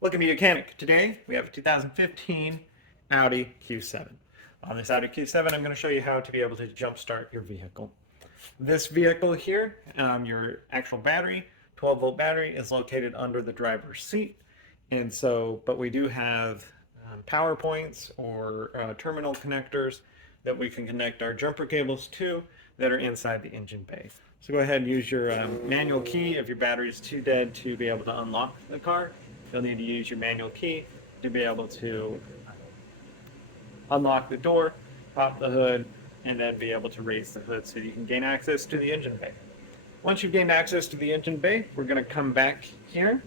Welcome to Mechanic. Today we have a 2015 Audi Q7. On this Audi Q7 I'm going to show you how to be able to jumpstart your vehicle. This vehicle here, your actual battery, 12-volt battery, is located under the driver's seat. But we do have power points or terminal connectors that we can connect our jumper cables to that are inside the engine bay. So go ahead and use your manual key if your battery is too dead to be able to unlock the car. You'll need to use your manual key to be able to unlock the door, pop the hood, and then be able to raise the hood so you can gain access to the engine bay. Once you've gained access to the engine bay, we're going to come back here.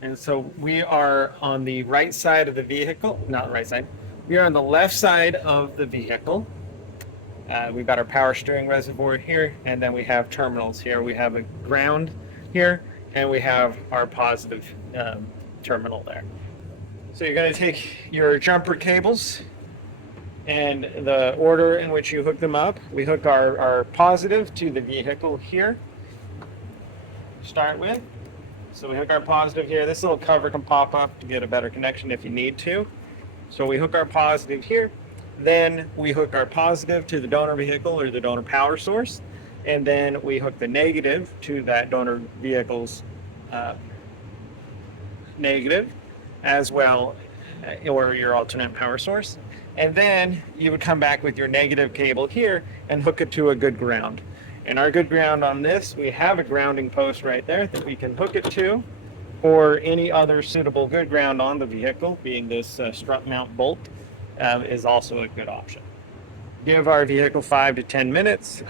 And so we are on the right side of the vehicle, not right side. We are on the left side of the vehicle. We've got our power steering reservoir here, and then we have terminals here. We have a ground here, and we have our positive terminal there. So you're going to take your jumper cables, and the order in which you hook them up, we hook our positive to the vehicle here. Start with. So we hook our positive here. This little cover can pop up to get a better connection if you need to. So we hook our positive here. Then we hook our positive to the donor vehicle or the donor power source. And then we hook the negative to that donor vehicle's negative as well, or your alternate power source. And then you would come back with your negative cable here and hook it to a good ground. And our good ground on this, we have a grounding post right there that we can hook it to, or any other suitable good ground on the vehicle, being this strut mount bolt, is also a good option. Give our vehicle 5 to 10 minutes,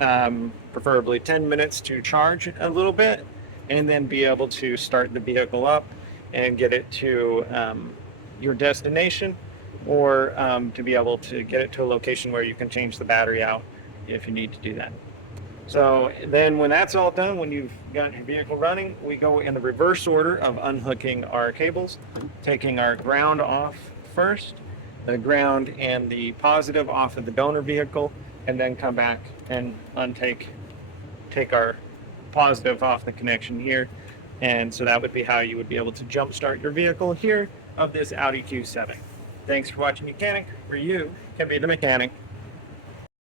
preferably 10 minutes to charge a little bit, and then be able to start the vehicle up and get it to your destination, or to be able to get it to a location where you can change the battery out if you need to do that. So then when that's all done, when you've got your vehicle running, we go in the reverse order of unhooking our cables, taking our ground off first, the ground and the positive off of the donor vehicle, and then come back and take our positive off the connection here. And so that would be how you would be able to jump start your vehicle here of this Audi Q7. Thanks for watching Mechanic, where you can be the mechanic.